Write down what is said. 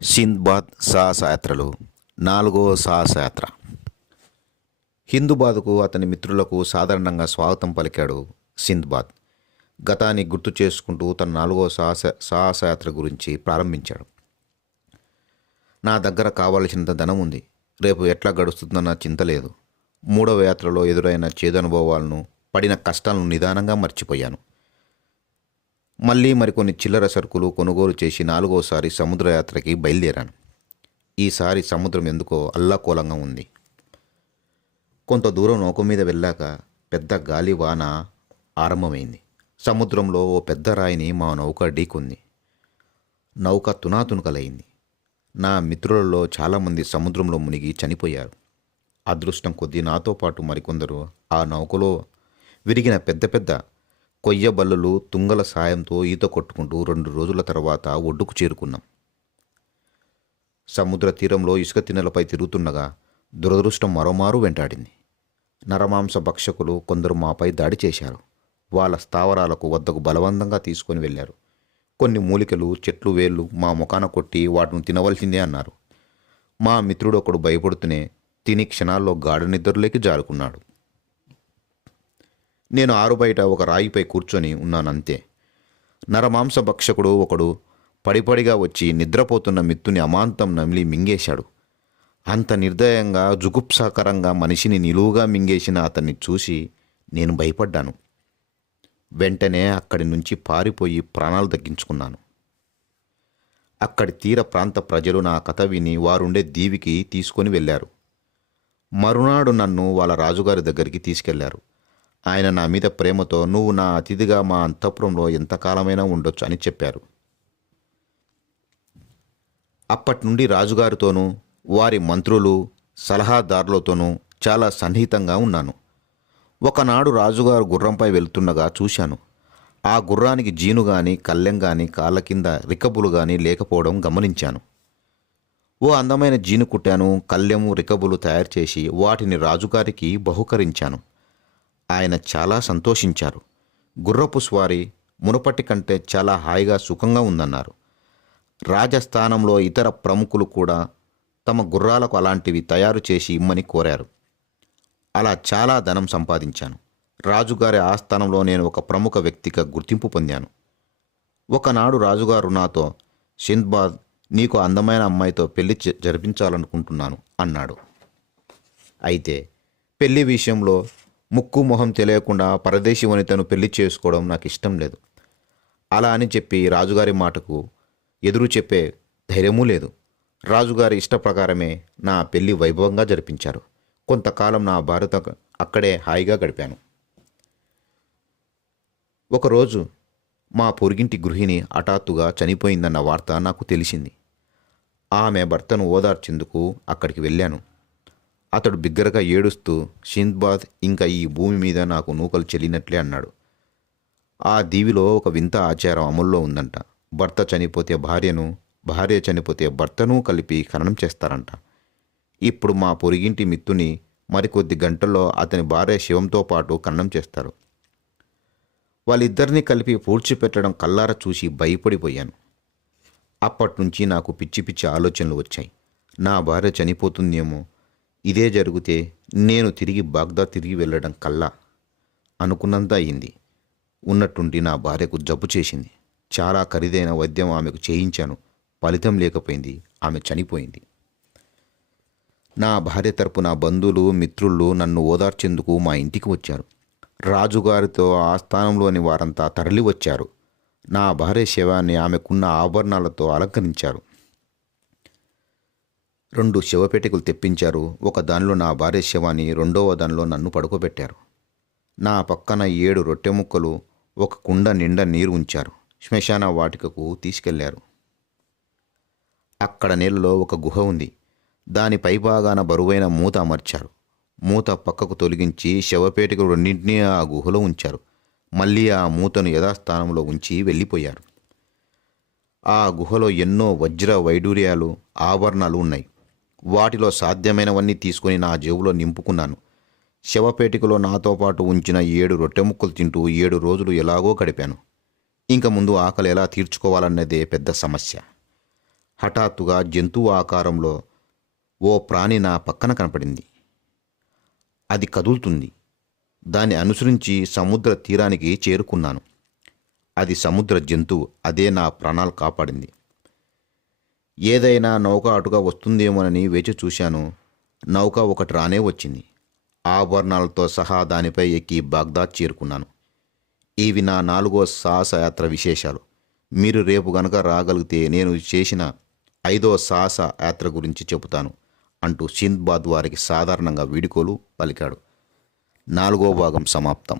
సింద్బాద్ సాహసయాత్రలు 4వ సాహసయాత్ర. హిందూబాద్కు అతని మిత్రులకు సాధారణంగా స్వాగతం పలికాడు సింద్బాద్. గతాన్ని గుర్తు చేసుకుంటూ తన 4వ సాహసయాత్ర గురించి ప్రారంభించాడు. నా దగ్గర కావలసినంత ధనం ఉంది. రేపు ఎట్లా గడుస్తుందన్న చింత లేదు. 3వ యాత్రలో ఎదురైన చేదనుభవాలను, పడిన కష్టాలను నిదానంగా మర్చిపోయాను. మళ్ళీ మరికొన్ని చిల్లర సరుకులు కొనుగోలు చేసి 4వసారి సముద్రయాత్రకి బయలుదేరాను. ఈసారి సముద్రం ఎందుకో అల్లాకోలంగా ఉంది. కొంత దూరం నౌక మీద వెళ్ళాక పెద్ద గాలి వాన ఆరంభమైంది. సముద్రంలో ఓ పెద్ద రాయిని మా నౌక ఢీకొంది. నౌక తునాతునకలైంది. నా మిత్రులలో చాలామంది సముద్రంలో మునిగి చనిపోయారు. అదృష్టం కొద్దీ నాతో పాటు మరికొందరు ఆ నౌకలో విరిగిన పెద్ద పెద్ద కొయ్య బల్లలు, తుంగల సాయంతో ఈత కొట్టుకుంటూ 2 రోజుల తర్వాత ఒడ్డుకు చేరుకున్నాం. సముద్ర తీరంలో ఇసుక తిన్నెలపై తిరుగుతుండగా దురదృష్టం మరోమారు వెంటాడింది. నరమాంస భక్షకులు కొందరు మాపై దాడి చేశారు. వాళ్ళ స్థావరాలకు వద్దకు బలవంతంగా తీసుకొని వెళ్ళారు. కొన్ని మూలికలు, చెట్లు వేళ్ళు మా ముఖాన కొట్టి వాటిని తినవలసిందే అన్నారు. మా మిత్రుడు ఒకడు భయపడుతూనే తిని క్షణాల్లో గాఢ నిద్రలోకి జారుకున్నాడు. నేను ఆరుబయట ఒక రాయిపై కూర్చొని ఉన్నానంతే. నరమాంస భక్షకుడు ఒకడు పడిపడిగా వచ్చి నిద్రపోతున్న మిత్తుని అమాంతం నమిలి మింగేశాడు. అంత నిర్దయంగా, జుగుప్సాకరంగా మనిషిని నిలువుగా మింగేసిన అతన్ని చూసి నేను భయపడ్డాను. వెంటనే అక్కడి నుంచి పారిపోయి ప్రాణాలు దక్కించుకున్నాను. అక్కడి తీర ప్రాంత ప్రజలు నా కథ విని వారుండే దీవికి తీసుకొని వెళ్ళారు. మరునాడు నన్ను వాళ్ళ రాజుగారి దగ్గరికి తీసుకెళ్లారు. ఆయన నా మీద ప్రేమతో నువ్వు నా అతిథిగా మా అంతఃపురంలో ఎంతకాలమైనా ఉండొచ్చు అని చెప్పారు. అప్పటి నుండి రాజుగారితోనూ వారి మంత్రులు, సలహాదారులతోనూ చాలా సన్నిహితంగా ఉన్నాను. ఒకనాడు రాజుగారు గుర్రంపై వెళ్తుండగా చూశాను. ఆ గుర్రానికి జీను గాని, కళ్ళెం గాని, కాళ్ళ కింద రికబులు గాని లేకపోవడం గమనించాను. ఓ అందమైన జీను కుట్టాను. కళ్ళెము, రికబులు తయారు చేసి వాటిని రాజుగారికి బహుకరించాను. ఆయన చాలా సంతోషించారు. గుర్రపు స్వారీ మునుపటి కంటే చాలా హాయిగా, సుఖంగా ఉందన్నారు. రాజస్థానంలో ఇతర ప్రముఖులు కూడా తమ గుర్రాలకు అలాంటివి తయారు చేసి ఇమ్మని కోరారు. అలా చాలా ధనం సంపాదించాను. రాజుగారి ఆస్థానంలో నేను ఒక ప్రముఖ వ్యక్తిగా గుర్తింపు పొందాను. ఒకనాడు రాజుగారు నాతో, సింద్బాద్, నీకు అందమైన అమ్మాయితో పెళ్లి జరిపించాలనుకుంటున్నాను అన్నాడు. అయితే పెళ్లి విషయంలో ముక్కు మొహం తెలియకుండా పరదేశీ వనితను పెళ్లి చేసుకోవడం నాకు ఇష్టం లేదు. అలా అని చెప్పి రాజుగారి మాటకు ఎదురు చెప్పే ధైర్యమూ లేదు. రాజుగారి ఇష్ట ప్రకారమే నా పెళ్లి వైభవంగా జరిపించారు. కొంతకాలం నా భార్యతో అక్కడే హాయిగా గడిపాను. ఒకరోజు మా పొరుగింటి గృహిణి హఠాత్తుగా చనిపోయిందన్న వార్త నాకు తెలిసింది. ఆమె భర్తను ఓదార్చేందుకు అక్కడికి వెళ్ళాను. అతడు బిగ్గరగా ఏడుస్తూ, సింద్బాద్, ఇంకా ఈ భూమి మీద నాకు నూకలు చెల్లినట్లే అన్నాడు. ఆ దీవిలో ఒక వింత ఆచారం అమల్లో ఉందంట. భర్త చనిపోతే భార్యను, భార్య చనిపోతే భర్తను కలిపి ఖననం చేస్తారంట. ఇప్పుడు మా పొరిగింటి మిత్తుని మరికొద్ది గంటల్లో అతని భార్య శివంతో పాటు ఖననం చేస్తారు. వాళ్ళిద్దరినీ కలిపి పూడ్చిపెట్టడం కల్లార చూసి భయపడిపోయాను. అప్పట్నుంచి నాకు పిచ్చి పిచ్చి ఆలోచనలు వచ్చాయి. నా భార్య చనిపోతుందేమో, ఇదే జరిగితే నేను తిరిగి బాగ్దాద్ తిరిగి వెళ్ళడం కల్లా అనుకున్నంత అయింది. ఉన్నట్టుండి నా భార్యకు జబ్బు చేసింది. చాలా ఖరీదైన వైద్యం ఆమెకు చేయించాను. ఫలితం లేకపోయింది. ఆమె చనిపోయింది. నా భార్య తరపున బంధువులు, మిత్రులు నన్ను ఓదార్చేందుకు మా ఇంటికి వచ్చారు. రాజుగారితో ఆస్థానంలోని వారంతా తరలి వచ్చారు. నా భార్య శవాన్ని ఆమెకున్న ఆభరణాలతో అలంకరించారు. 2 శవపేటికలు తెప్పించారు. ఒక దానిలో నా భార్య శవాన్ని, 2వ దానిలో నన్ను పడుకోబెట్టారు. నా పక్కన 7 రొట్టె ముక్కలు, ఒక కుండ నిండా నీరు ఉంచారు. శ్మశాన వాటికకు తీసుకెళ్లారు. అక్కడ నీళ్ళలో ఒక గుహ ఉంది. దాని పైభాగాన బరువైన మూత అమర్చారు. మూత పక్కకు తొలగించి శవపేటికలు 2 ఆ గుహలో ఉంచారు. మళ్ళీ ఆ మూతను యథాస్థానంలో ఉంచి వెళ్ళిపోయారు. ఆ గుహలో ఎన్నో వజ్ర వైడూర్యాలు, ఆభరణాలు ఉన్నాయి. వాటిలో సాధ్యమైనవన్నీ తీసుకొని నా జేబులో నింపుకున్నాను. శవపేటికలో నాతో పాటు ఉంచిన 7 రొట్టె ముక్కలు తింటూ 7 రోజులు ఎలాగో గడిపాను. ఇంక ముందు ఆకలి ఎలా తీర్చుకోవాలన్నదే పెద్ద సమస్య. హఠాత్తుగా జంతువు ఆకారంలో ఓ ప్రాణి నా పక్కన కనపడింది. అది కదులుతుంది. దాన్ని అనుసరించి సముద్ర తీరానికి చేరుకున్నాను. అది సముద్ర జంతువు. అదే నా ప్రాణాలు కాపాడింది. ఏదైనా నౌక అటుగా వస్తుందేమోనని వేచి చూశాను. నౌక ఒకటి రానే వచ్చింది. ఆభరణాలతో సహా దానిపై ఎక్కి బాగ్దాద్ చేరుకున్నాను. ఇవి నా 4వ సాహసయాత్ర విశేషాలు. మీరు రేపు గనక రాగలిగితే నేను చేసిన 5వ సాహస యాత్ర గురించి చెబుతాను అంటూ సింద్బాద్ వారికి సాధారణంగా వీడుకోలు పలికాడు. 4వ భాగం సమాప్తం.